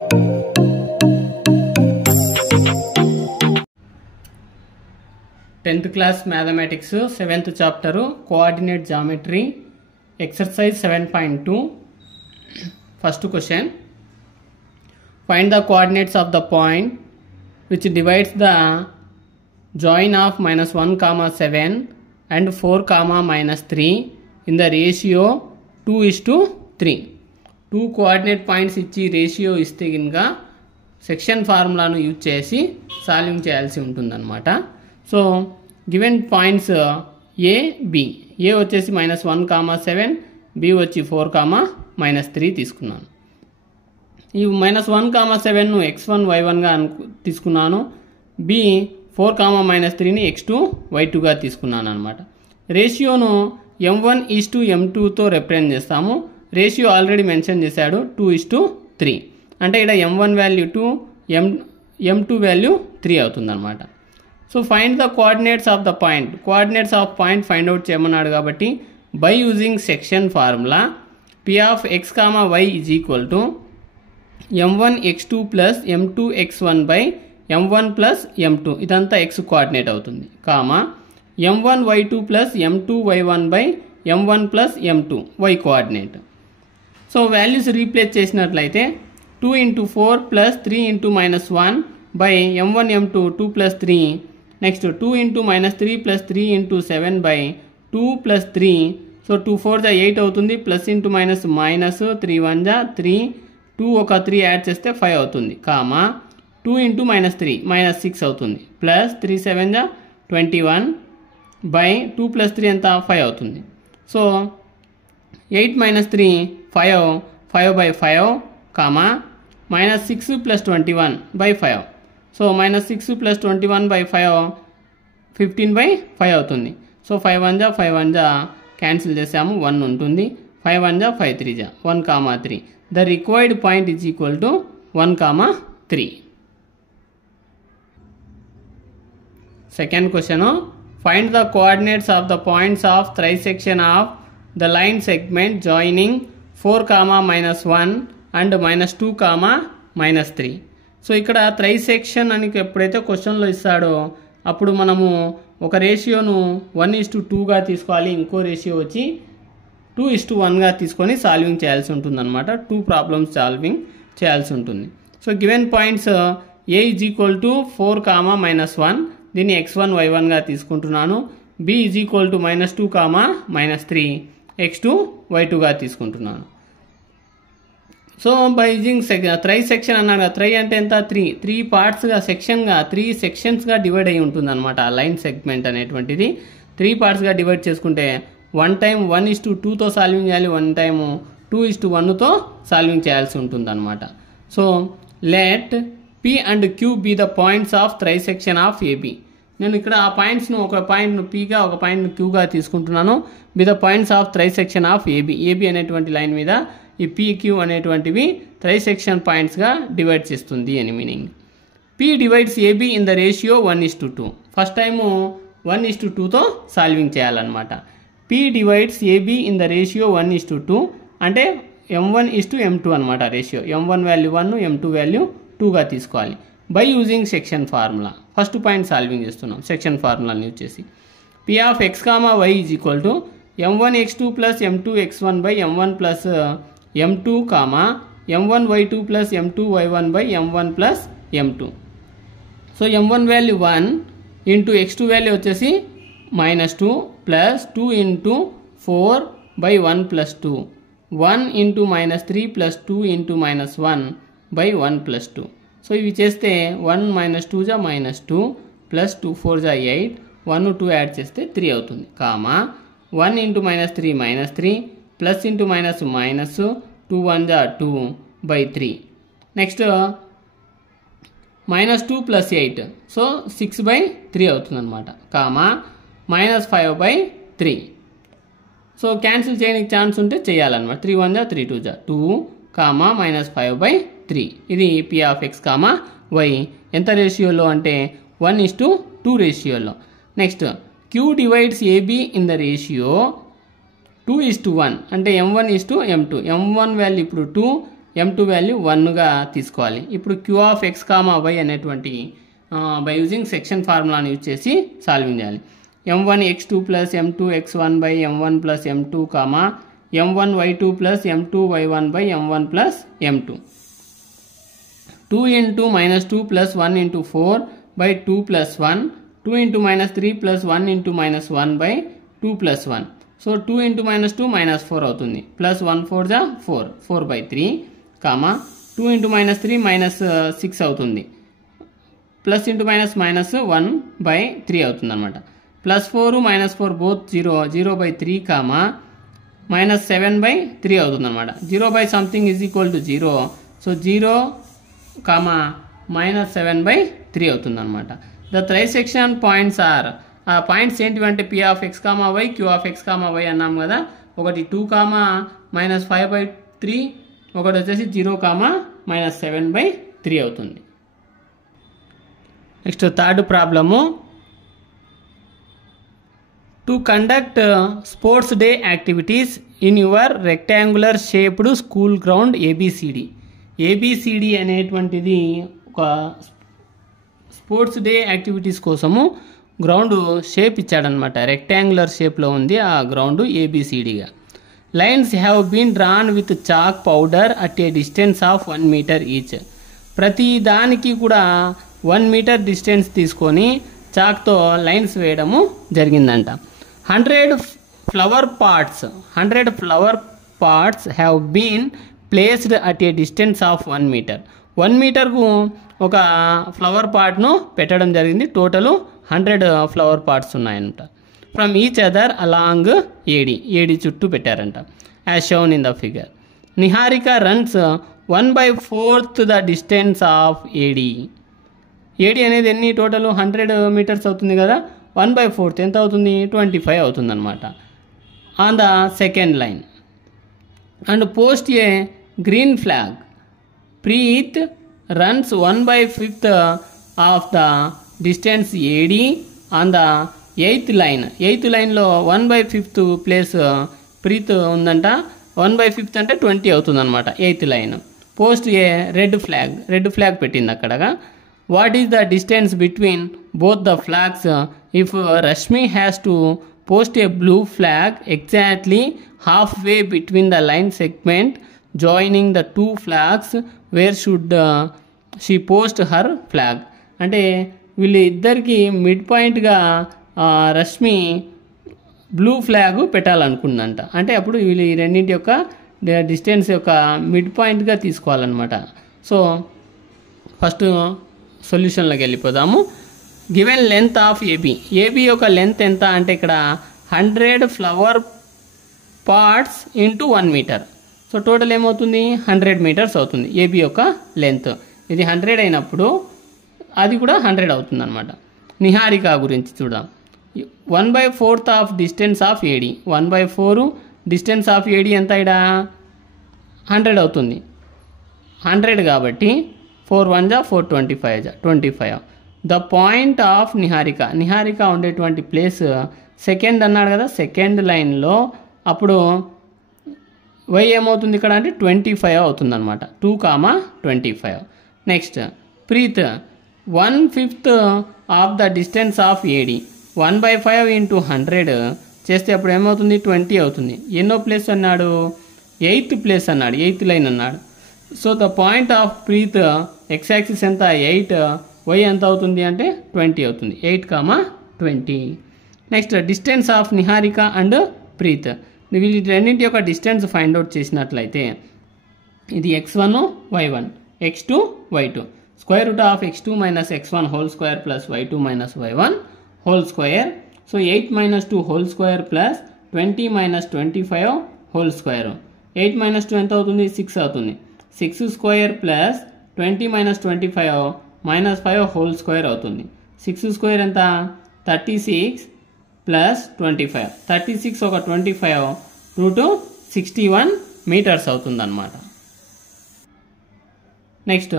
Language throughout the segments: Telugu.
10th class mathematics 7th chapter coordinate geometry exercise 7.2 first question. Find the coordinates of the point which divides the join of -1, 7 and 4, -3 in the ratio 2:3. 2 coordinate points ఇచ్చి రేషియో ఇస్తే కనుక సెక్షన్ ఫార్ములాను యూజ్ చేసి సాల్వింగ్ చేయాల్సి ఉంటుందన్నమాట. So given points A B, A వచ్చేసి -1, 7, బి వచ్చి 4, -3 తీసుకున్నాను. ఈ -1, 7ను x1 y1గా తీసుకున్నాను. బి 4, -3ని x2 y2గా తీసుకున్నాను అనమాట. రేషియోను m1:m2తో రిప్రజెంట్ చేస్తాము. రేషియో ఆల్రెడీ మెన్షన్ చేశాడు 2:3. అంటే ఇక్కడ m1 వాల్యూ 2, m2 వాల్యూ 3 అవుతుంది అనమాట. So find the coordinates of the point. Coordinates of point find out చేయమన్నాడు కాబట్టి by using section formula p of x, y is equal to m1x2 plus m2x1 by m1 plus m2 ఇదంతా x కోఆర్డినేట్ అవుతుంది, m1y2 plus m2y1 by m1 plus m2 y coordinate. So values replace చేసినట్లయితే 2 into 4 plus 3 into -1 by m1 m2 2 plus 3, next 2 into -3 plus 3 into 7 by 2 plus 3, so 2 4 8 అవుతుంది, ప్లస్ ఇంటూ మైనస్ 3 1 3, 2 ఒక 3 యాడ్ చేస్తే 5 అవుతుంది, 2 into -3 -6 అవుతుంది, ప్లస్ 3 7 21 by 2 plus 3 ఎంత 5 అవుతుంది. So 8 - 3 5, 5 by 5, -6 plus 21 by 5. So -6 plus 21 by 5 15 by 5 అవుతుంది. సో 5 1 5 1 క్యాన్సిల్ చేసాము, 1 ఉంటుంది, 5 1 5 3 1, 3. The required point is equal to 1, 3. Second question. Find the coordinates of the points of trisection of the line segment joining 4, -1 and -2, -3. So ఇక్కడ ట్రైసెక్షన్ అని ఎప్పుడైతే క్వశ్చన్లో ఇస్తాడో అప్పుడు మనము ఒక రేషియోను 1:2గా తీసుకోవాలి, ఇంకో రేషియో వచ్చి 2:1గా తీసుకొని సాల్వింగ్ చేయాల్సి ఉంటుంది అనమాట. 2 ప్రాబ్లమ్స్ సాల్వింగ్ చేయాల్సి ఉంటుంది. So given points A is equal to 4, -1 దీన్ని x1 y1గా తీసుకుంటున్నాను. B is equal to -2, -3 x2 y2గా తీసుకుంటున్నాను. So by using trisection అన్నాడు. ట్రై అంటే ఎంత, 3 పార్ట్స్గా సెక్షన్గా 3 సెక్షన్స్గా డివైడ్ అయ్యి ఉంటుంది అనమాట. ఆ లైన్ సెగ్మెంట్ అనేటువంటిది 3 పార్ట్స్గా డివైడ్ చేసుకుంటే 1 టైం 1:2తో సాల్వింగ్ చేయాలి, 1 టైము 2:1తో సాల్వింగ్ చేయాల్సి ఉంటుంది అనమాట. So let P and Q be the points of try section of AB. నేను ఇక్కడ ఆ పాయింట్స్ను ఒక పాయింట్ను పీగా ఒక పాయింట్ను క్యూగా తీసుకుంటున్నాను. B the points of try section of AB. AB అనేటువంటి లైన్ మీద ఈ పీక్యూ అనేటువంటివి ట్రైసెక్షన్ పాయింట్స్గా డివైడ్ చేస్తుంది అని meaning. P divides AB in the ratio 1:2. First time 1:2తో సాల్వింగ్ చేయాలన్నమాట. P divides AB in the ratio 1:2 అంటే m1:m2 అనమాట ratio. m1 value 1, m2 value 2గా తీసుకోవాలి by using section formula. First point solving చేస్తున్నాం సెక్షన్ ఫార్ములాని యూజ్ చేసి. P of x, y is equal to m1x2 plus m2x1 by m1 plus m2, m1y2 plus m2y1 by m1 plus m2. So m1 value 1 into x2 value వచ్చేసి -2 plus 2 into 4 by 1 plus 2, 1 into -3 plus 2 into -1 by 1 plus 2. So ఇవి చేస్తే 1 - 2 -2 ప్లస్ 2 4 8, 1 2 యాడ్ చేస్తే 3 అవుతుంది, 1 into -3 -3 plus into minus 2 1 2 by 3. Next -2 + 8, so 6 by 3 అవుతుంది అనమాట, -5 by 3. సో క్యాన్సిల్ చేయడానికి ఛాన్స్ ఉంటే చేయాలన్నమాట. 3 1 3 2 2, -5 by 3. ఇది పి ఆఫ్ x, y ఎంత రేషియోలో అంటే 1:2 రేషియోలో. Next Q divides AB in the ratio 2:1 అంటే m1:m2. m1 వాల్యూ ఇప్పుడు 2, m2 వాల్యూ 1గా తీసుకోవాలి. ఇప్పుడు q of x comma y అనేటువంటి బై యూజింగ్ సెక్షన్ ఫార్ములాని యూజ్ చేసి సాల్వింగ్ చేయాలి. m1 x2 plus m2 x1 by m1 plus m2 comma m1 y2 plus m2 y1 by m1 plus m2. 2 into minus 2 plus 1 into 4 by 2 plus 1. 2 into minus 3 plus 1 into minus 1 by 2 plus 1. So 2 into minus 2 minus 4 అవుతుంది. ప్లస్ 1 4 జా 4, 4 by 3 comma 2 into minus 3 minus 6 అవుతుంది. Plus into minus minus 1 by 3 అవుతుంది అనమాట. Plus 4 minus 4 both 0, 0 by 3 comma minus 7 by 3 అవుతుంది అనమాట. 0 by something is equal to 0. So 0 comma minus 7 by 3 అవుతుంది అనమాట. ద ట్రైసెక్షన్ పాయింట్స్ ఆర్, ఆ పాయింట్స్ ఏంటివంటే P of X comma Y, Q of X comma why అన్నాం కదా. ఒకటి 2 కామా మైనస్ 5 బై 3, ఒకటి వచ్చేసి 0 కామా మైనస్ 7 బై 3 అవుతుంది. Next third problem. To conduct sports day activities in your rectangular shaped school ground ABCD. ABCD అనేటువంటిది ఒక స్పోర్ట్స్ డే యాక్టివిటీస్ కోసము గ్రౌండ్ షేప్ ఇచ్చాడనమాట. రెక్టాంగులర్ షేప్లో ఉంది ఆ గ్రౌండ్ ఏబిసిడిగా. Lines have been drawn with chalk powder at a distance of 1 meter each. ప్రతి దానికి కూడా 1 మీటర్ డిస్టెన్స్ తీసుకొని చాక్తో లైన్స్ వేయడము జరిగిందంట. 100 flower pots have been placed at a distance of 1 meter. 1 మీటర్కు ఒక ఫ్లవర్ పాట్ను పెట్టడం జరిగింది. టోటల్ 100 ఫ్లవర్ పాట్స్ ఉన్నాయంట. From each other along AD చుట్టూ పెట్టారంట. As shown in the figure. Niharika runs 1/4 the distance of AD. AD అనేది ఎన్ని టోటల్ 100 మీటర్స్ అవుతుంది కదా. 1/4 ఎంత అవుతుంది, 25 అవుతుంది అనమాట. On the second line and post A green flag. Preet runs 1/5 of the distance AD on the 8th line. 8th లైన్లో 1/5 ప్లేస్ ప్రీత్ ఉందంట. 1/5 అంటే 20 అవుతుంది అనమాట 8th line. Post a red flag పెట్టింది అక్కడగా. What is the distance between both the flags if Rashmi has to post a blue flag exactly half way between the line segment joining the 2 flags where should she post her flag. అంటే వీళ్ళు ఇద్దరికి మిడ్ పాయింట్గా రష్మి బ్లూ ఫ్లాగ్ పెట్టాలనుకుందంట. అంటే అప్పుడు వీళ్ళు ఈ రెండింటి యొక్క డిస్టెన్స్ యొక్క మిడ్ పాయింట్గా తీసుకోవాలన్నమాట. సో ఫస్ట్ సొల్యూషన్లోకి వెళ్ళిపోదాము. గివెన్ లెంత్ ఆఫ్ ఏబీ యొక్క లెంత్ ఎంత అంటే ఇక్కడ 100 flower pots into 1 meter. So total ఏమవుతుంది 100 మీటర్స్ అవుతుంది ఏబీ యొక్క లెంత్. ఇది 100 అయినప్పుడు అది కూడా 100 అవుతుంది అనమాట. నిహారిక గురించి చూద్దాం. 1/4 of distance of AD. 1/4 distance of AD ఎంత ఇక్కడ 100 అవుతుంది. 100 కాబట్టి 4 1 జా 4 25. ద పాయింట్ ఆఫ్ నిహారిక ఉండేటువంటి ప్లేస్ సెకండ్ అన్నాడు కదా. సెకండ్ లైన్లో అప్పుడు వై ఏమవుతుంది ఇక్కడ అంటే 25 అవుతుంది అనమాట. 2,25. Next Preet 1/5 of the distance of AD. 1/5 into 100 చేస్తే అప్పుడు ఏమవుతుంది 20 అవుతుంది. ఎన్నో ప్లేస్ అన్నాడు 8th ప్లేస్ అన్నాడు, 8th లైన్ అన్నాడు. So the point of Preet X axis ఎంత 8, వై ఎంత అవుతుంది అంటే 20 అవుతుంది. 8,20. Next distance of Niharika and Preet. వీళ్ళు రెండింటి యొక్క డిస్టెన్స్ ఫైండ్ అవుట్ చేసినట్లయితే ఇది x1 y1 x2 y2 square root of x2 minus x1 whole square plus y2 minus y1 whole square. So 8 minus 2 whole square plus 20 minus 25 whole square. 8 minus 2 ఎంత అవుతుంది 6 అవుతుంది. 6 square plus 20 minus 25 minus 5 whole square అవుతుంది. 6 స్క్వేర్ ఎంత 36 ప్లస్ 25. 36 ఒక 25 రూట్ 61 మీటర్స్ అవుతుంది అనమాట. Next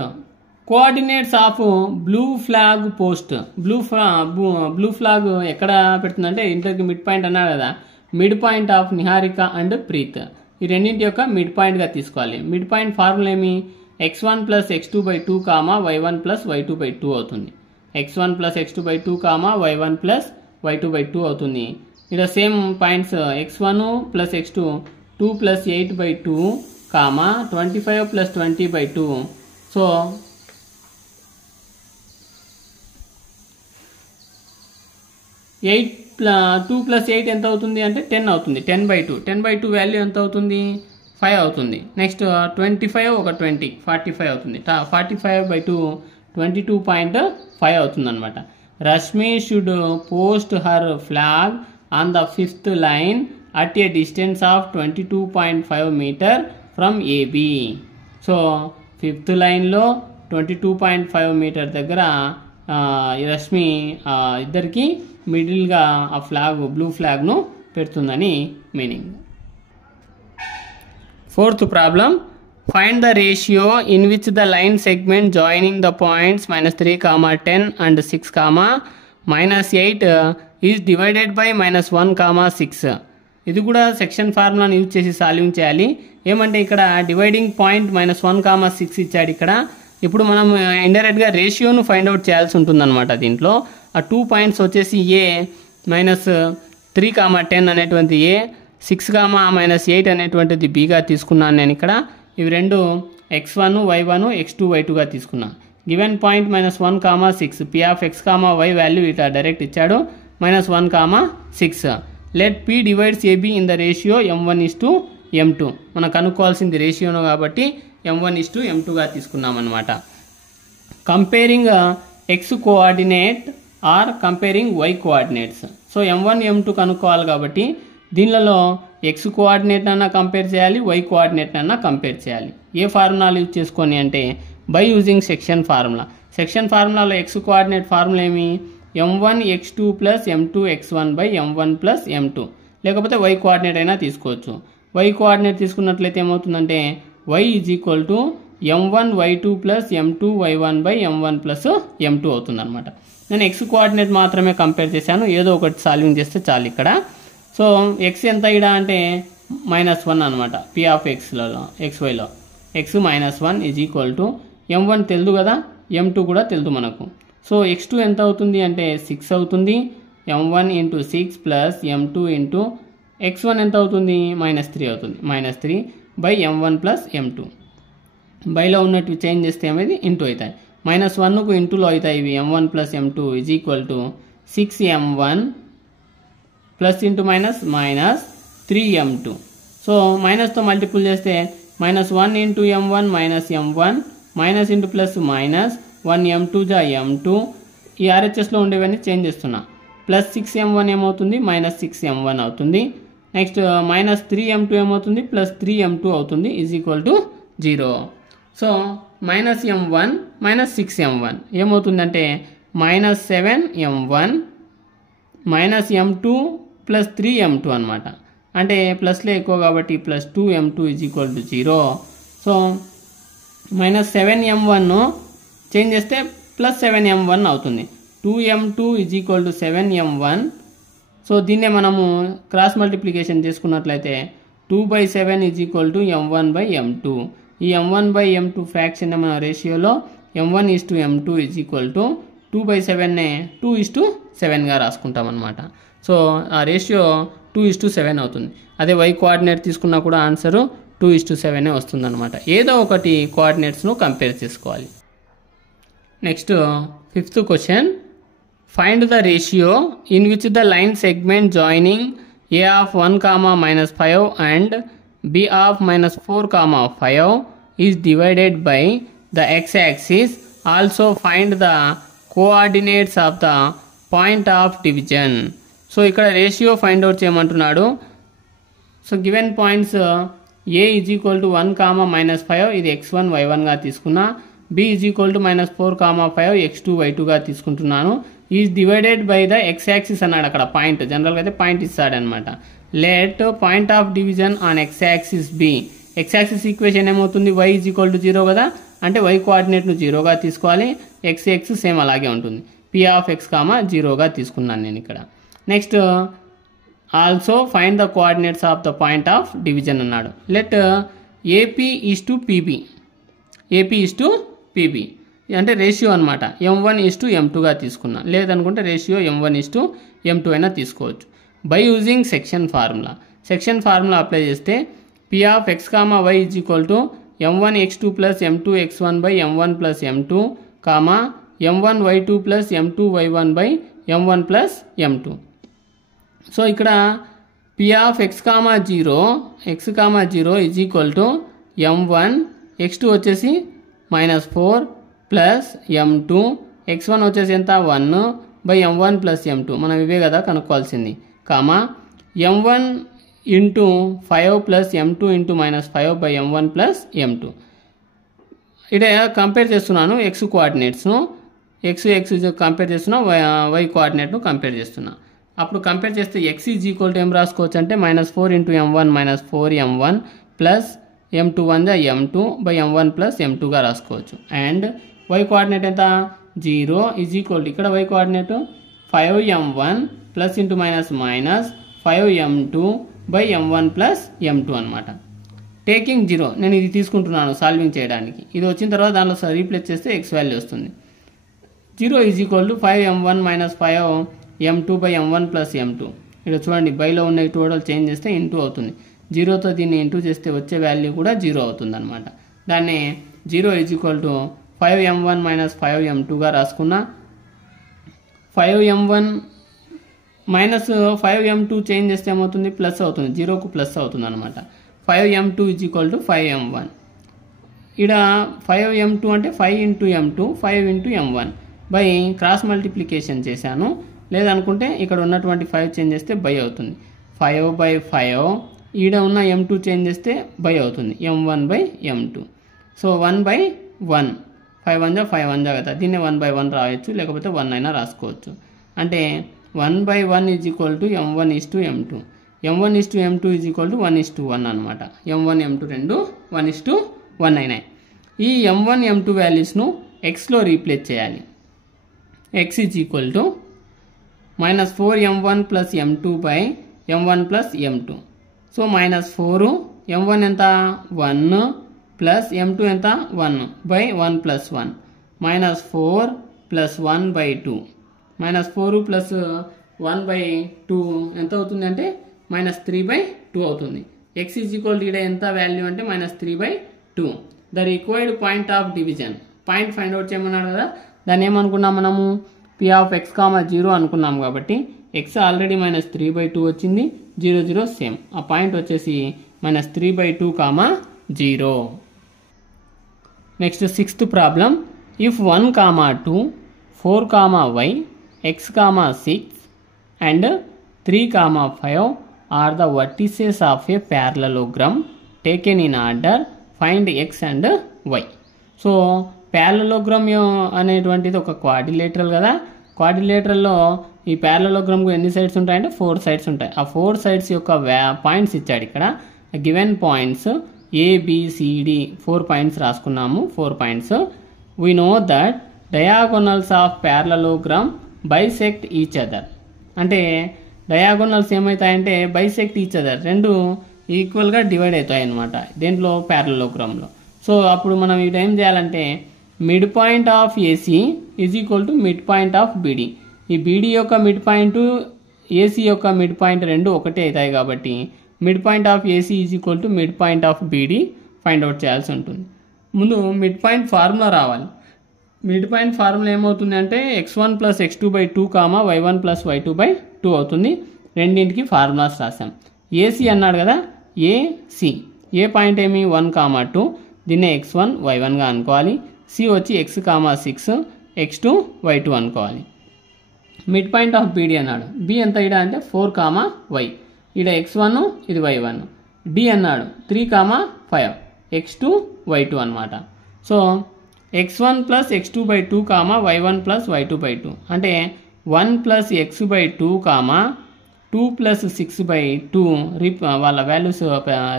coordinates of blue flag post. Blue flag ఎక్కడ పెడుతుందంటే ఇంటర్కి మిడ్ పాయింట్ అన్నారు కదా. Mid point of Niharika and Preet. ఈ రెండింటి యొక్క మిడ్ పాయింట్గా తీసుకోవాలి. మిడ్ పాయింట్ ఫార్ములా ఏమి? x1 + x2/2 y1 + y2/2 అవుతుంది. x1 + x2/2 y1 + y2/2 అవుతుంది. ఇక్కడ same points x1 + x2 2 + 8/2 25 + 20/2. So 2 + 8 ఎంత అవుతుంది అంటే 10 అవుతుంది. 10/2 10/2 వాల్యూ ఎంత అవుతుంది? 5 అవుతుంది. నెక్స్ట్ 25 ఒక 20 45 అవుతుంది. 45/2 22.5 అవుతుంది అనమాట. Rashmi should post her flag on the 5th line at a distance of 22.5 meter from AB. So 5th లైన్లో 22.5 మీటర్ దగ్గర రష్మి ఇద్దరికి మిడిల్గా ఆ ఫ్లాగ్ బ్లూ ఫ్లాగ్ను పెడుతుందని meaning. 4th problem, find the ratio in which the line segment joining the points -3, 10 and 6, -8 is divided by -1, 6. ఇది కూడా సెక్షన్ ఫార్ములాను యూజ్ చేసి సాల్వింగ్ చేయాలి. ఏమంటే ఇక్కడ డివైడింగ్ పాయింట్ -1, 6 ఇచ్చాడు ఇక్కడ. ఇప్పుడు మనం ఇండైరెక్ట్గా రేషియోను ఫైండ్ అవుట్ చేయాల్సి ఉంటుందన్నమాట. దీంట్లో ఆ 2 పాయింట్స్ వచ్చేసి ఏ -3, 10 అనేటువంటిది ఏ, 6, -8 అనేటువంటిది బిగా తీసుకున్నాను నేను ఇక్కడ. ఇవి రెండు x1, y1, x2, y2గా తీసుకున్నా. Given point -1, 6 p of x, y value ఇట్లా డైరెక్ట్ ఇచ్చాడు. -1, 6. Let p divides ab in the ratio m1:m2. మనం కనుక్కోవాల్సింది రేషియోను కాబట్టి m1:m2గా తీసుకున్నాం అనమాట. Comparing x coordinate or comparing y coordinates. So m1, m2 కనుక్కోవాలి కాబట్టి దీనిలో x కోఆర్డినేట్ అన్నా కంపేర్ చేయాలి, y కోఆర్డినేట్ అన్నా కంపేర్ చేయాలి. ఏ ఫార్ములాలు యూజ్ చేసుకొని అంటే by using section formula. Section ఫార్ములాలో x కోఆర్డినేట్ ఫార్ములా ఏమి? m1x2 + m2x1/m1 + m2. లేకపోతే y కోఆర్డినేట్ అయినా తీసుకోవచ్చు. y కోఆర్డినేట్ తీసుకున్నట్లయితే ఏమవుతుందంటే y = m1y2 + m2y1/m1 + m2 అవుతుంది అనమాట. నేను x కోఆర్డినేట్ మాత్రమే కంపేర్ చేశాను. ఏదో ఒకటి సాల్వింగ్ చేస్తే చాలు ఇక్కడ. సో x ఎంత ఇక్కడ అంటే -1 అనమాట. p of xలో xyలో x -1 = m1 తెలుదు కదా, m2 కూడా తెలుదు మనకు. సో x2 ఎంత అవుతుంది అంటే 6 అవుతుంది. m1 × 6 + m2 × x1 ఎంత అవుతుంది? -3 అవుతుంది. -3/m1 + m2. బైలో ఉన్నట్టు చేంజ్ చేస్తే ఏమైంది? ఇంటూ అవుతాయి. -1కు ఇంటూలో అవుతాయి ఇవి. m1 + m2 = 6m1 +× -3m2. So మైనస్తో multiple చేస్తే -1 × m1 -m1 -+- 1m2 ఈ RHSలో ఉండేవన్నీ చేంజ్ చేస్తున్నా. +6m1 ఏమవుతుంది? -6m1 అవుతుంది. నెక్స్ట్ -3m2 ఏమవుతుంది? +3m2 అవుతుంది = 0. సో -m1 -6m1 ఏమవుతుందంటే -7m1 -m2 +3m2 అనమాట. అంటే ప్లస్లే ఎక్కువ కాబట్టి +2m2 = 0. సో -7m1 చేంజ్ చేస్తే +7m1 అవుతుంది. 2m2 = 7m1. సో దీన్నే మనము క్రాస్ మల్టిప్లికేషన్ చేసుకున్నట్లయితే 2/7 = m1/m2. ఈ m1/m2 ఫ్రాక్షన్ మన రేషియోలో m1:m2 = 2/7నే 2:7గా రాసుకుంటాం అనమాట. సో ఆ రేషియో 2:7 అవుతుంది. అదే y కోఆర్డినేట్ తీసుకున్నా కూడా ఆన్సరు 2:7 వస్తుంది అనమాట. ఏదో ఒకటి కోఆర్డినేట్స్ను కంపేర్ చేసుకోవాలి. Next 5th question, find the ratio in which the line segment joining a of 1, -5 and b of -4, 5 is divided by the x-axis. Also find the coordinates of the point of division. So ఇక్కడ రేషియో ఫైండ్ అవుట్ చేయమంటున్నాడు. సో గివెన్ పాయింట్స్ a = 1, -5 ఇది x1 y1గా తీసుకున్నా. b = -4, 5 x2 y2గా తీసుకుంటున్నాను. Is divided by the x axis అన్నాడు అక్కడ పాయింట్. జనరల్గా అయితే పాయింట్ ఇస్తాడనమాట. Let point of division on x axis b. x axis equation ఏమవుతుంది? y = 0 కదా, అంటే y కోఆర్డినేట్ను 0గా తీసుకోవాలి. x సేమ్ అలాగే ఉంటుంది. p of x, 0గా తీసుకున్నాను నేను ఇక్కడ. Next also find the coordinates of the point of division అన్నాడు. Let AP is to PB, AP is to PB అంటే రేషియో అనమాట. M1:M2గా తీసుకున్నా, లేదనుకుంటే రేషియో M1:M2 అయినా తీసుకోవచ్చు. By using section formula, section formula apply చేస్తే P of x, y is equal to M1x2 plus M2x1 by M1 plus M2, M1y2 plus M2y1 by M1 plus M2. So ఇక్కడ P of x, 0 is equal to M1, x2 వచ్చేసి -4 ప్లస్ M2, x1 వచ్చేసి ఎంత 1 బై M1 ప్లస్ M2, మనం ఇవే కదా కనుక్కోవాల్సింది, M1 into 5 plus M2 into -5 by M1 plus M2. ఇక్కడ కంపేర్ చేస్తున్నాను ఎక్స్ కోఆర్డినేట్స్ను, ఎక్స్ కంపేర్ చేస్తున్నా, వై కోఆర్డినేట్ను కంపేర్ చేస్తున్నా. అప్పుడు కంపేర్ చేస్తే ఎక్స్ ఈజ్ ఈక్వల్ టు ఏం రాసుకోవచ్చు అంటే -4 into M1 -4 M1 plus M2 M2 by M1 plus M2గా రాసుకోవచ్చు. అండ్ వై కోఆర్డినేట్ ఎంత 0 ఈజ్ ఈక్వల్ టు ఇక్కడ Y coordinate 5M1 plus into minus 5M2 by M1 plus M2 అనమాట. టేకింగ్ 0 నేను ఇది తీసుకుంటున్నాను సాల్వింగ్ చేయడానికి. ఇది వచ్చిన తర్వాత దానిలో రీప్లేస్ చేస్తే ఎక్స్ వాల్యూ వస్తుంది. 0 is equal to 5M1 minus 5M2 by M1 plus M2. ఇక్కడ చూడండి బైలో ఉన్న టోటల్ చేంజ్ చేస్తే ఇంటూ అవుతుంది. 0తో దీన్ని ఇంటూ చేస్తే వచ్చే వాల్యూ కూడా 0 అవుతుంది అనమాట. దాన్ని 0 is equal to 5M1 minus 5M2గా రాసుకున్నా. 5M1 మైనస్ 5M2 చేంజ్ చేస్తే ఏమవుతుంది ప్లస్ అవుతుంది, 0కు ప్లస్ అవుతుంది అనమాట. 5M2 is equal to 5M1. ఇక్కడ 5M2 అంటే 5 into M2 5 into M1 by cross multiplication చేశాను, లేదనుకుంటే ఇక్కడ ఉన్నటువంటి 5 చేంజ్ చేస్తే బై అవుతుంది. 5 బై 5 ఈడ ఉన్న M2 చేంజ్ చేస్తే బై అవుతుంది, M1 by M2. So 1 by 1, 5 1 కదా, దీన్ని 1 బై 1 రాయొచ్చు, లేకపోతే 1 అయినా రాసుకోవచ్చు. అంటే 1 by 1 is equal to M1:M2, M1:M2 is equal to 1:1 అనమాట. M1 M2 రెండు 1:1 అయినాయి. ఈ M1 M2 వాల్యూస్ను ఎక్స్లో రీప్లేస్ చేయాలి. X is equal to -4M1 plus M2 by M1 plus M2. So -4 M1 ఎంత 1 ప్లస్ M2 ఎంత 1 by 1 plus 1 -4 plus 1 by 2, -4 plus 1 by 2 ఎంత అవుతుంది అంటే -3/2 అవుతుంది. ఎక్స్ ఈజ్ ఈక్వల్ టు ఎంత వాల్యూ అంటే -3/2. The required point of division, point find out చేయమన్నాడు కదా, దాన్ని ఏమనుకున్నాం మనము P of x, 0 అనుకున్నాం కాబట్టి ఎక్స్ ఆల్రెడీ -3/2 వచ్చింది, 0 0 సేమ్. ఆ పాయింట్ వచ్చేసి -3/2, 0. Next 6th problem. If 1, 2, 4, y, x, 6 and 3, 5 are the vertices of a parallelogram taken in order, find x and y. So parallelogram అనేటువంటిది ఒక క్వాడ్రిలేటరల్ కదా, క్వాడ్రిలేటరల్లో ఈ ప్యారలలోగ్రామ్కు ఎన్ని సైడ్స్ ఉంటాయంటే 4 సైడ్స్ ఉంటాయి. ఆ 4 సైడ్స్ యొక్క పాయింట్స్ ఇచ్చాడు ఇక్కడ. గివెన్ పాయింట్స్ ABCD 4 పాయింట్స్ రాసుకున్నాము, 4 points. We know that diagonals of parallelogram bisect each other. అంటే డయాగోనల్స్ ఏమవుతాయంటే బైసెక్ట్ ఈచ్ అదర్, రెండు ఈక్వల్గా డివైడ్ అవుతాయి అన్నమాట దేంట్లో ప్యారలలోగ్రామ్లో. సో అప్పుడు మనం ఇక్కడ ఏం చేయాలంటే mid point of AC is equal to mid point of BD. ఈ BD యొక్క మిడ్ పాయింట్ AC యొక్క మిడ్ పాయింట్ రెండు ఒకటే అవుతాయి కాబట్టి mid point of AC is equal to mid point of BD find out చేయాల్సి ఉంటుంది. ముందు మిడ్ పాయింట్ ఫార్ములా రావాలి. మిడ్ పాయింట్ ఫార్ములా ఏమవుతుంది అంటే x1 plus x2/2, y1 plus y2/2 అవుతుంది. రెండింటికి ఫార్ములాస్ రాసాం. AC అన్నాడు కదా, AC ఏ పాయింట్ ఏమి 1, 2, దీన్నే x1 y1గా అనుకోవాలి. C వచ్చి x, 6, x2 y2 అనుకోవాలి. మిడ్ పాయింట్ ఆఫ్ BD అన్నాడు, B ఎంత ఇడ అంటే 4, y, ఇడ x1 ఇది y1. D అన్నాడు 3, 5, x2 y2 అనమాట. So x1 plus x2/2, y1 plus y2/2 అంటే 1 ప్లస్ x/2, 2 ప్లస్ 6/2 వాళ్ళ వాల్యూస్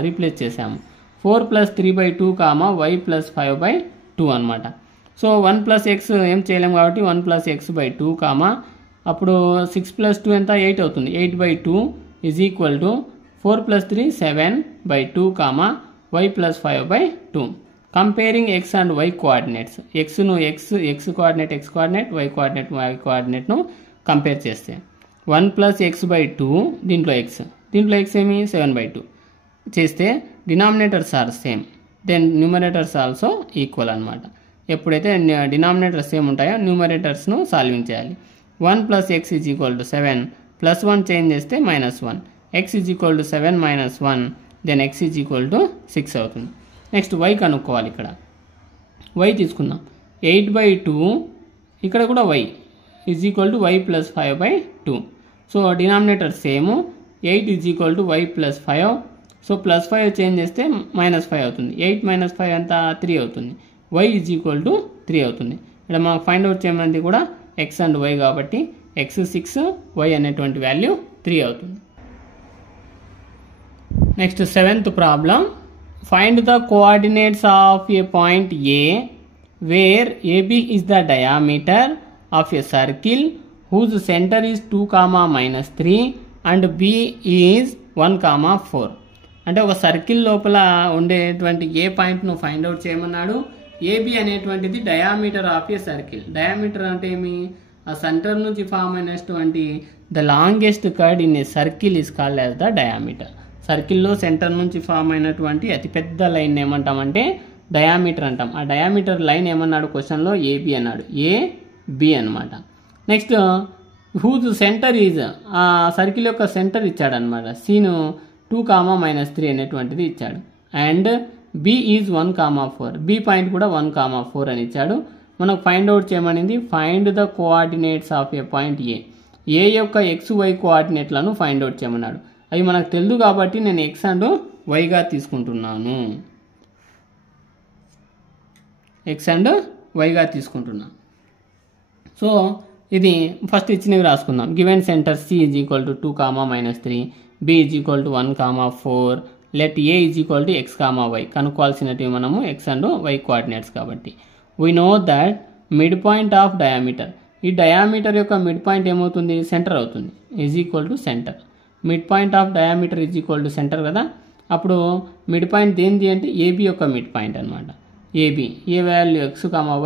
రీప్లేస్ చేసాము. 4 ప్లస్ 3/2, y ప్లస్ 5/2 అనమాట. సో 1 ప్లస్ x ఏం చేయలేము కాబట్టి 1 ప్లస్ x/2, అప్పుడు 6 ప్లస్ 2 ఎంత 8 అవుతుంది, 8/2 is equal to 4 + 3 7/2 comma y + 5/2. కంపేరింగ్ x అండ్ y కోఆర్డినేట్స్, xను x coordinate x coordinate, y coordinate y కోఆర్డినేట్ను కంపేర్ చేస్తే 1 + x/2 దీంట్లో x ఏమి 7/2 చేస్తే denominators are same, then numerators also equal అనమాట. ఎప్పుడైతే డినామినేటర్స్ సేమ్ ఉంటాయో న్యూమరేటర్స్ను సాల్వింగ్ చేయాలి. 1 + x = 7 + 1 చేంజ్ చేస్తే -1, x = 7 - 1, దెన్ x = 6 అవుతుంది. నెక్స్ట్ y కనుక్కోవాలి. ఇక్కడ y తీసుకుందాం. 8/2 ఇక్కడ కూడా y = y + 5/2. So denominator same, 8 = y + 5. So +5 change చేస్తే -5 అవుతుంది. 8 - 5 అంతా 3 అవుతుంది. y = 3 అవుతుంది. ఇక్కడ మనం ఫైండ్ అవుట్ చేయమన్నది కూడా x అండ్ y కాబట్టి x 6, y అనేటువంటి వాల్యూ 3 అవుతుంది. Next 7th problem. Find the coordinates of a point A where AB is the diameter of a circle whose center is 2, -3 and B is 1, 4. అంటే ఒక సర్కిల్ లోపల ఉండేటువంటి ఏ పాయింట్ను ఫైండ్ అవుట్ చేయమన్నాడు. AB అనేటువంటిది diameter of a circle. Diameter అంటే ఏమి? ఆ సెంటర్ నుంచి ఫామ్ అయినటువంటి the longest curd in a circle is called as the diameter. సర్కిల్లో సెంటర్ నుంచి ఫామ్ అయినటువంటి అతిపెద్ద లైన్ ఏమంటామంటే డయామీటర్ అంటాం. ఆ డయామీటర్ లైన్ ఏమన్నాడు క్వశ్చన్లో? AB అన్నాడు. AB అనమాట. నెక్స్ట్ హూజ్ సెంటర్ ఈజ్, ఆ సర్కిల్ యొక్క సెంటర్ ఇచ్చాడు అనమాట. సీను 2, -3 అనేటువంటిది ఇచ్చాడు. And B is 1, 4. B point కూడా 1, 4 అని ఇచ్చాడు. మనకు ఫైండ్ అవుట్ చేయమనింది find the coordinates of a point A యొక్క XY కోఆర్డినేట్లను ఫైండ్ అవుట్ చేయమన్నాడు. అవి మనకు తెలుసు కాబట్టి నేను x అండ్ yగా తీసుకుంటున్నాను. సో ఇది ఫస్ట్ ఇచ్చినవి రాసుకుందాం. గివెన్ సెంటర్ C = 2, -3, B = 1, 4, లెట్ A = x, y. కనుక్కోవాల్సినవి మనము x అండ్ y కోఆర్డినేట్స్ కాబట్టి. We know that mid point of diameter, ఈ డయామీటర్ యొక్క మిడ్ పాయింట్ ఏమవుతుంది? సెంటర్ అవుతుంది. Center. Mid point of diameter center కదా. అప్పుడు మిడ్ పాయింట్ దేనిది అంటే AB యొక్క మిడ్ పాయింట్ అనమాట. AB ఏ వాల్యూ x,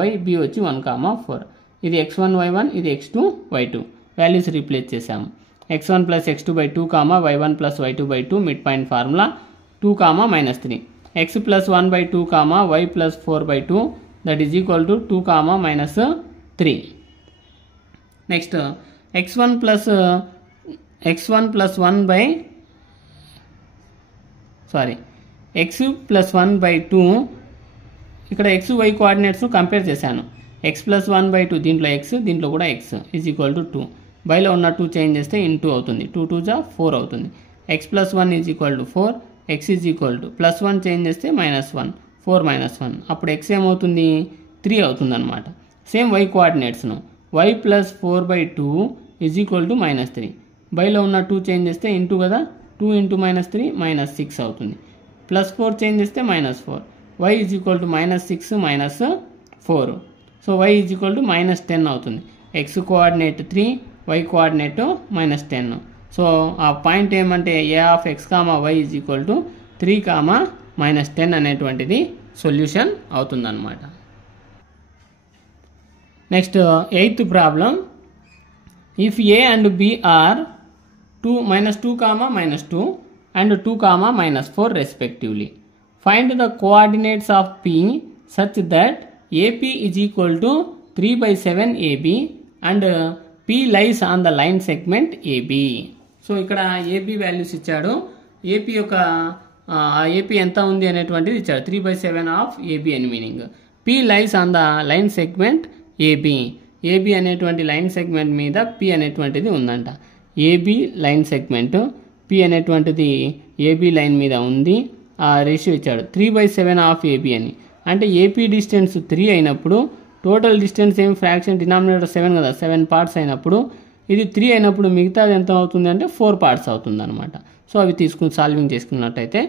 y, B వచ్చి 1, 4. ఇది x1 y1, ఇది x2 y2. వాల్యూస్ రీప్లేస్ చేసాము. x1 + x2/2, y1 + y2/2 mid point formula 2, -3. x + 1/2, y + 4/2 that is equal to 2, -3. Next x1 + 1/2 ఇక్కడ x y కోఆర్డినేట్స్ను కంపేర్ చేశాను. x + 1/2 దీంట్లో x, దీంట్లో కూడా x = 2. బైలో ఉన్న 2 చేంజ్ చేస్తే ఇంటూ అవుతుంది. 2, 2 4 అవుతుంది. x + 1 = 4, x +1 చేంజ్ చేస్తే -1, 4 - 1. అప్పుడు x ఏమవుతుంది? 3 అవుతుంది అనమాట. Same y కోఆర్డినేట్స్ను y + 4/2 = -3. బైలో ఉన్న 2 చేంజ్ చేస్తే ఇంటూ కదా, 2 × -3 -6 అవుతుంది. +4 చేంజ్ చేస్తే -4. y = -6 - 4. సో y = -10 అవుతుంది. x coordinate 3, y coordinate -10. So ఆ పాయింట్ ఏమంటే A ఆఫ్ x, y = 3, -10 అనేటువంటిది సొల్యూషన్ అవుతుందన్నమాట. Next 8th problem. If A and B are -2, -2 and 2, -4 respectively. Find the coordinates of P such that AP is equal to 3/7 AB and P lies on the line segment AB. So ఇక్కడ AB వాల్యూస్ ఇచ్చాడు. AP యొక్క AP ఎంత ఉంది అనేటువంటిది ఇచ్చాడు. 3/7 ఆఫ్ AB అని meaning. P lies on the line segment AB. AB అనేటువంటి లైన్ సెగ్మెంట్ మీద P అనేటువంటిది ఉందంట. AB లైన్ సెగ్మెంట్, P అనేటువంటిది AB లైన్ మీద ఉంది. ఆ రేషియో ఇచ్చాడు 3/7 ఆఫ్ AB అని. అంటే AP డిస్టెన్స్ 3 అయినప్పుడు టోటల్ డిస్టెన్స్ ఏం ఫ్రాక్షన్ డినామినేటర్ 7 కదా, 7 పార్ట్స్ అయినప్పుడు ఇది 3 అయినప్పుడు మిగతాది ఎంత అవుతుంది అంటే 4 పార్ట్స్ అవుతుంది అనమాట. సో అవి తీసుకుని సాల్వింగ్ చేసుకున్నట్టయితే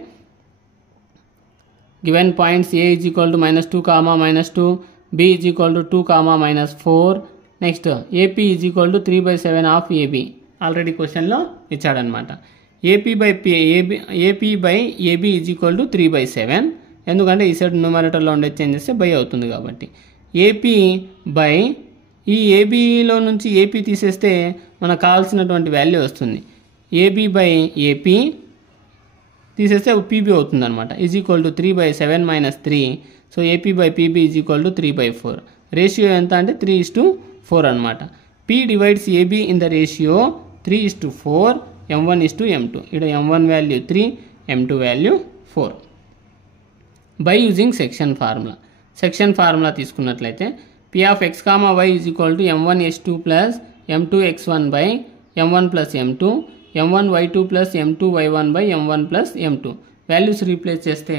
given points A = -2, -2, B = 2, -4. Next AP = 3/7 of AB already క్వశ్చన్లో ఇచ్చాడనమాట. AP by AB is equal to 3/7. ఎందుకంటే ఈ సైడ్ న్యూమరేటర్లో ఉండే చేంజ్ చేస్తే బై అవుతుంది కాబట్టి ఏపీ బై ఈ ఏబీలో నుంచి ఏపీ తీసేస్తే మనకు కావాల్సినటువంటి వాల్యూ వస్తుంది. ఏబీ బై ఏపీ తీసేస్తే పీబీ అవుతుంది అనమాట. Is equal to 3/7 - 3. So AP by PB is equal to 3/4. Ratio ఎంత అంటే 3:4 అనమాట. P divides AB in the ratio 3:4 m1:m2. ఇక్కడ m1 value 3, m2 value 4. By using section formula తీసుకున్నట్లయితే P of x, y is equal to m1s2 plus m2x1 by m1 plus m2, m1y2 plus m2y1 by m1 plus m2. Values replace చేస్తే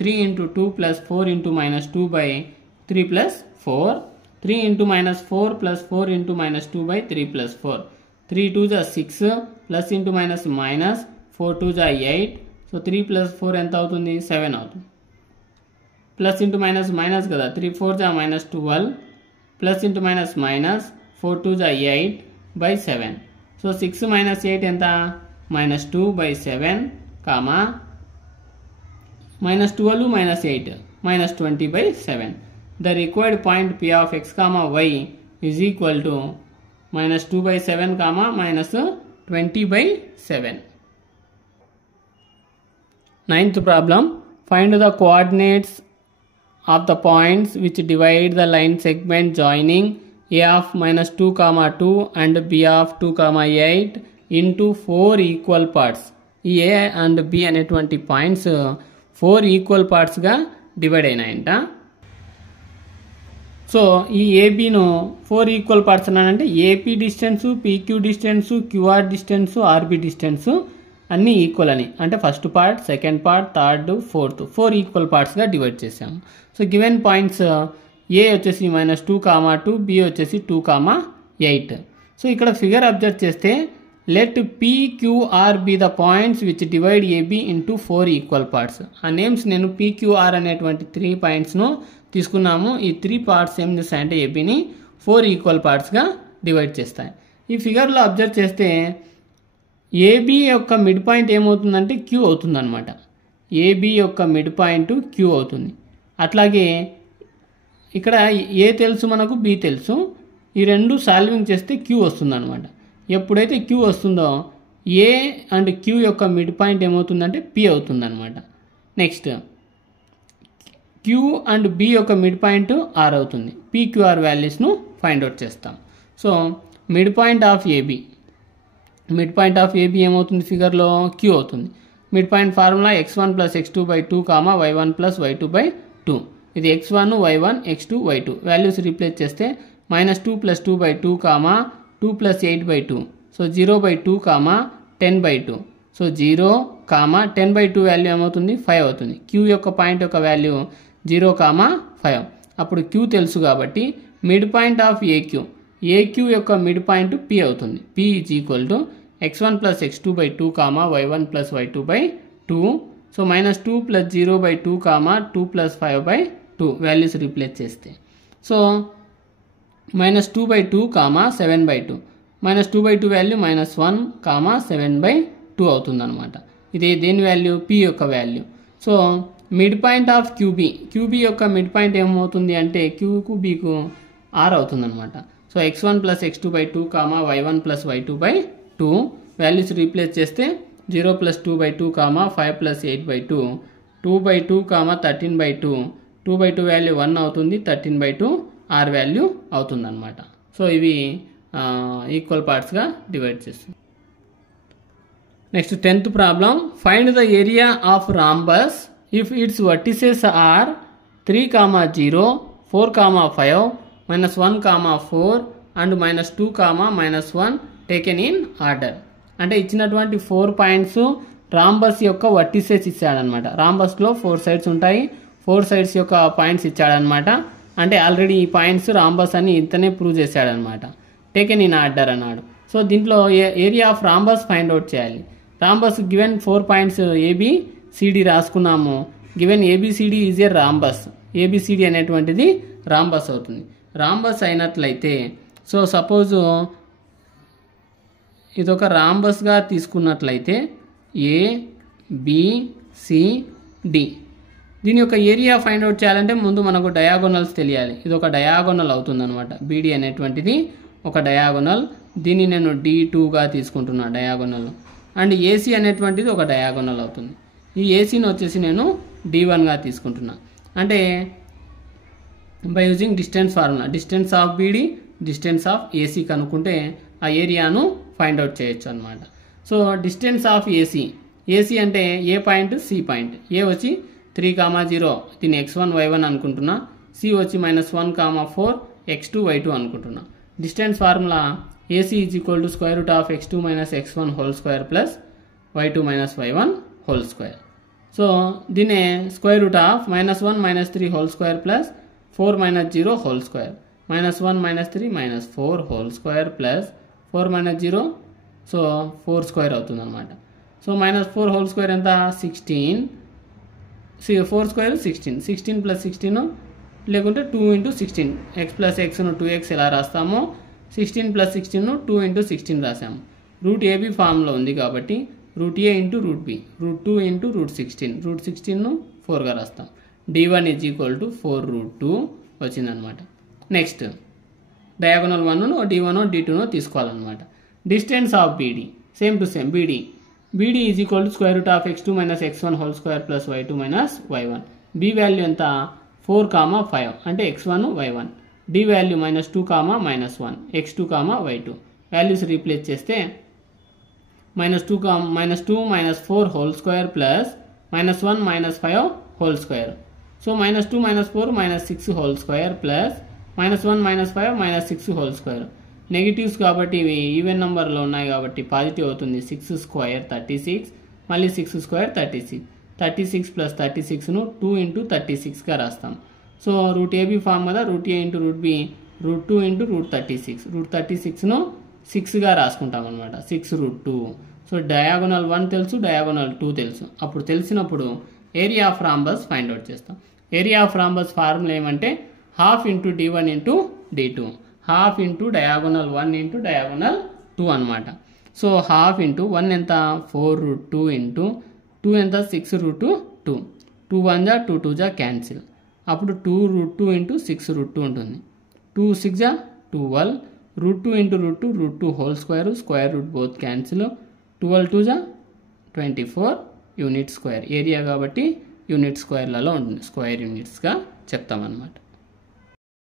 3 into 2 plus 4 into minus 2 by 3 plus 4, 3 into minus 4 plus 4 into minus 2 by 3 plus 4. 3 2 is 6 plus into minus 4 2 is 8. So 3 plus 4 ఎంత అవుతుంది? 7 అవుతుంది. ప్లస్ ఇంటూ మైనస్ కదా, 3 4 is minus 12 plus into minus 4 2 is 8 by 7. So 6 minus 8 ఎంత? -2 by 7 comma -12 -8 -20 by 7. The required point P of x, y is equal to -2 by 7 comma -20 by 7. Ninth problem, find the coordinates of the points which divide the line segment joining a of -2, 2 and b of 2, 8 into 4 equal parts. ఈ a and b అనేటువంటి పాయింట్స్ 4 ఈక్వల్ పార్ట్స్గా డివైడ్ అయినాయంట. సో ఈ ఏబీను 4 ఈక్వల్ పార్ట్స్ అన్నానంటే AP distance, PQ distance, QR distance, RB distance అన్నీ ఈక్వల్ అని, అంటే first part, second part, third, fourth 4 equal పార్ట్స్గా డివైడ్ చేసాము. సో గివెన్ పాయింట్స్ ఏ వచ్చేసి -2, 2, బి వచ్చేసి 2, 8. సో ఇక్కడ ఫిగర్ అబ్జర్వ్ చేస్తే let PQR be the points which divide AB into 4 equal parts. ఆ నేమ్స్ నేను పీక్యూఆర్ అనేటువంటి 3 పాయింట్స్ను తీసుకున్నాము. ఈ 3 పార్ట్స్ ఏం చేస్తాయంటే ఏబీని 4 ఈక్వల్ పార్ట్స్గా డివైడ్ చేస్తాయి. ఈ ఫిగర్లో అబ్జర్వ్ చేస్తే ఏబీ యొక్క మిడ్ పాయింట్ ఏమవుతుందంటే క్యూ అవుతుంది అనమాట. ఏబీ యొక్క మిడ్ పాయింట్ క్యూ అవుతుంది. అట్లాగే ఇక్కడ ఏ తెలుసు మనకు, బి తెలుసు. ఈ రెండు సాల్వింగ్ చేస్తే క్యూ వస్తుంది అనమాట. ఎప్పుడైతే క్యూ వస్తుందో ఏ అండ్ క్యూ యొక్క మిడ్ పాయింట్ ఏమవుతుందంటే పి అవుతుంది అనమాట. నెక్స్ట్ క్యూ అండ్ బి యొక్క మిడ్ పాయింట్ ఆర్ అవుతుంది. పీక్యూఆర్ వాల్యూస్ను ఫైండ్ అవుట్ చేస్తాం. So mid point of AB ఏమవుతుంది ఫిగర్లో? క్యూ అవుతుంది. Mid point formula x1 + x2 by 2, y1 + y2 by 2. ఇది x1, y1, x2, y2 values replace చేస్తే -2 + 2 by 2, 2 + 8 by 2. So 0 by 2, 10 by 2. So 0, 10 by 2 value ఏమవుతుంది? 5 అవుతుంది. క్యూ యొక్క పాయింట్ యొక్క వాల్యూ 0, 5. అప్పుడు క్యూ తెలుసు కాబట్టి మిడ్ పాయింట్ ఆఫ్ ఏక్యూ యొక్క మిడ్ పాయింట్ పి అవుతుంది. P is equal to x1 + x2 by 2, y1 + y2 by 2. So -2 + 0 by 2, 2 + 5 by 2 values replace చేస్తే so -2 by 2, 7 by 2. -2 by 2 value -1, 7 by 2 అవుతుంది అనమాట. ఇది దేని వాల్యూ? పి యొక్క value. So mid point of QB యొక్క మిడ్ పాయింట్ ఏమవుతుంది అంటే క్యూకు బీకు ఆర్ అవుతుంది అనమాట. So x1 + x2 by 2, y1 + y2 by 2 values replace చేస్తే 0 + 2 by 2, 5 + 8 by 2, 2 by 2, 13 by 2. 2 by 2 value 1 అవుతుంది. 13 by 2 ఆర్ వాల్యూ అవుతుంది అనమాట. సో ఇవి ఈక్వల్ పార్ట్స్గా డివైడ్ చేస్తుంది. Next 10th problem, find the area of rhombus if its vertices are 3, 0, 4, 5, -1, 4 and -2, -1 taken in order. అంటే ఇచ్చినటువంటి 4 పాయింట్స్ రాంబస్ యొక్క వర్టిసెస్ ఇచ్చాడనమాట. రాంబస్లో 4 సైడ్స్ ఉంటాయి. 4 సైడ్స్ యొక్క పాయింట్స్ ఇచ్చాడనమాట. అంటే ఆల్రెడీ ఈ పాయింట్స్ రాంబస్ అని ఇంతనే ప్రూవ్ చేశాడనమాట. టేకెన్ ఇన్ ఆర్డర్ అన్నాడు. సో దీంట్లో area of rhombus find out చేయాలి. రాంబస్ గివెన్ 4 పాయింట్స్ ఏబిసిడి రాసుకున్నాము. Given ABCD is a rhombus. ABCD అనేటువంటిది రాంబస్ అవుతుంది. రాంబస్ అయినట్లయితే సో సపోజ్ ఇదొక రాంబస్గా తీసుకున్నట్లయితే ఏ బి సి డి. దీని యొక్క ఏరియా ఫైండ్ అవుట్ చేయాలంటే ముందు మనకు డయాగోనల్స్ తెలియాలి. ఇది ఒక డయాగోనల్ అవుతుంది అనమాట. బీడీ అనేటువంటిది ఒక డయాగోనల్. దీన్ని నేను D2గా తీసుకుంటున్నా డయాగోనల్. అండ్ ఏసీ అనేటువంటిది ఒక డయాగోనల్ అవుతుంది. ఈ ఏసీని వచ్చేసి నేను D1గా తీసుకుంటున్నా. అంటే by using distance formula, distance of beedi distance of AC కనుక్కుంటే ఆ ఏరియాను ఫైండ్ అవుట్ చేయొచ్చు అనమాట. So distance of AC, AC అంటే ఏ పాయింట్ సి పాయింట్. ఏ వచ్చి 3,0 దీన్ని x1 y1 అనుకుంటున్నా. సి వచ్చి -1,4 x2 y2 అనుకుంటున్నా. Distance formula AC is equal to square root of x2 - x1 whole square plus y2 - y1 whole square. So దీన్ని square root of -1 - 3 whole square plus 4 - 0 whole square, -1 - 3 - 4 whole square plus 4 - 0, so 4 square అవుతుంది అనమాట. సో -4 హోల్ స్క్వేర్ ఎంత 16, 4 స్క్వేర్ 16, 16 + 16 లేకుంటే 2 × 16, x + xను 2x ఎలా రాస్తామో 16 + 16ను 2 × 16 రాసాము. రూట్ ఏబి ఫామ్లో ఉంది కాబట్టి root A into root B, root 2 × root 16, root 16ను 4గా రాస్తాం. D1 ఈజ్ ఈక్వల్ టు 4√2 వచ్చిందనమాట. నెక్స్ట్ డయాగోనల్ 1ను D1 D2 తీసుకోవాలన్నమాట. Distance of BD same to same. BD is equal to square root of x2 - x1 whole square plus y2 - y1. B value ఎంత 4, 5 అంటే x1 y1. D value -2, -1 x2, y2. Values replace చేస్తే -2 - 4 whole square plus -1 - 5 whole square. So -2 - 4 - 6 whole square plus -1 - 5 - 6 whole square. Negatives కాబట్టి ఇవి ఈవెన్ నెంబర్లో ఉన్నాయి కాబట్టి పాజిటివ్ అవుతుంది. 6 స్క్వేర్ 36, మళ్ళీ 6 స్క్వేర్ 36. 36 + 36ను 2 × 36గా రాస్తాం. సో రూట్ ఏబి ఫామ్ కదా, root A into root B, root 2 × root 36. Root 36ను 6గా రాసుకుంటాం అనమాట. 6√2. సో డయాగోనల్ 1 తెలుసు, డయాగోనల్ 2 తెలుసు. అప్పుడు తెలిసినప్పుడు area of rhombus find out చేస్తాం. ఏరియా ఆఫ్ రాంబస్ ఫార్ములా ఏమంటే ½ × D1 × D2, ½ × డయాగోనల్ 1 × డయాగోనల్ 2 అనమాట. సో ½ × 1 ఎంత 4√2 × 2 ఎంత 6√2, 2 1 జా 2 2 జా క్యాన్సిల్. అప్పుడు 2√2 × 6√2 ఉంటుంది. 2 6 జా 12, √2 × √2 whole square, square root both cancel. 12 2 జా 24 యూనిట్ స్క్వేర్. ఏరియా కాబట్టి యూనిట్ స్క్వేర్లలో ఉంటుంది, స్క్వేర్ యూనిట్స్గా చెప్తామన్నమాట.